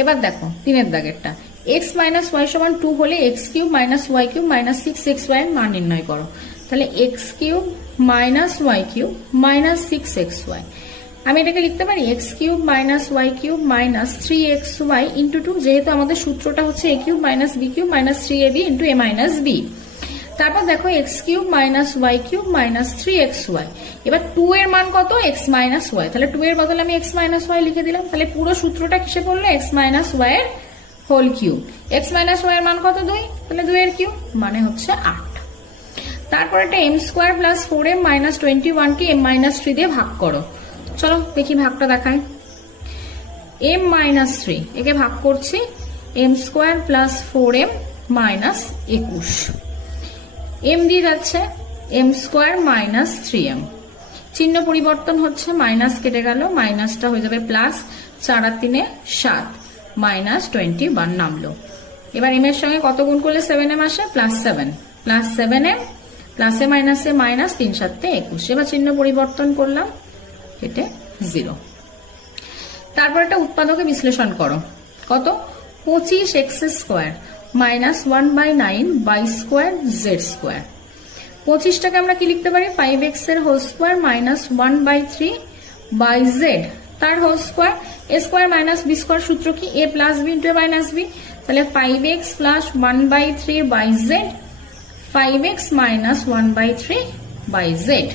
এবার দেখো 3 দাগেরটা, x minus Y সমান 2 হলে x cube minus y cube minus 6xy এর মান নির্ণয় করো। তাহলে x cube minus y cube minus 6xy, আমি এটাকে লিখতে পারি x cube minus y cube minus 3xy into 2, যেহেতু আমাদের সূত্রটা হচ্ছে a cube minus b cube minus 3ab into a minus b. তারপর দেখো x cube minus y cube minus 3xy, এবার 2 এর মান কত, এক্স মাইনাস ওয়াই, তাহলে 2 এর বদলে আমি এক্স মাইনাস ওয়াই লিখে দিলাম। তাহলে পুরো সূত্রটা কিসে পড়লো, এক্স মাইনাস ওয়াই এর whole cube. X minus y এর মান কত, 2, তাহলে 2 এর কিউব মানে হচ্ছে 8। তারপর একটা m square plus 4m minus 21 কে m মাইনাস 3 দিয়ে ভাগ করো। চলো দেখি ভাগটা দেখায়। m মাইনাস 3 একে ভাগ করছি, m square plus 4m minus 21, m দিয়ে যাচ্ছে এম স্কোয়ার মাইনাস 3m, চিহ্ন পরিবর্তন হচ্ছে, মাইনাস কেটে গেল, মাইনাসটা হয়ে যাবে প্লাস, 4 আর 3 7 মাইনাস 21 নামলো। এবার m এর সঙ্গে কত গুণ করলে 7m আসে, প্লাস 7 প্লাস 7m প্লাসে মাইনাসে মাইনাস, 3 7 21, এবার চিহ্ন পরিবর্তন করলাম, কেটে 0। তারপর একটা উৎপাদকে বিশ্লেষণ করো, কত 25x square minus 1/9 y square z square. 25টাকে আমরা কি লিখতে পারি, 5x এর whole square minus 1/3 by z তার whole square, a square minus b square, সূত্র কি a plus b into a minus b, তাহলে 5x plus 1/3 by z, 5x minus 1/3 by Z.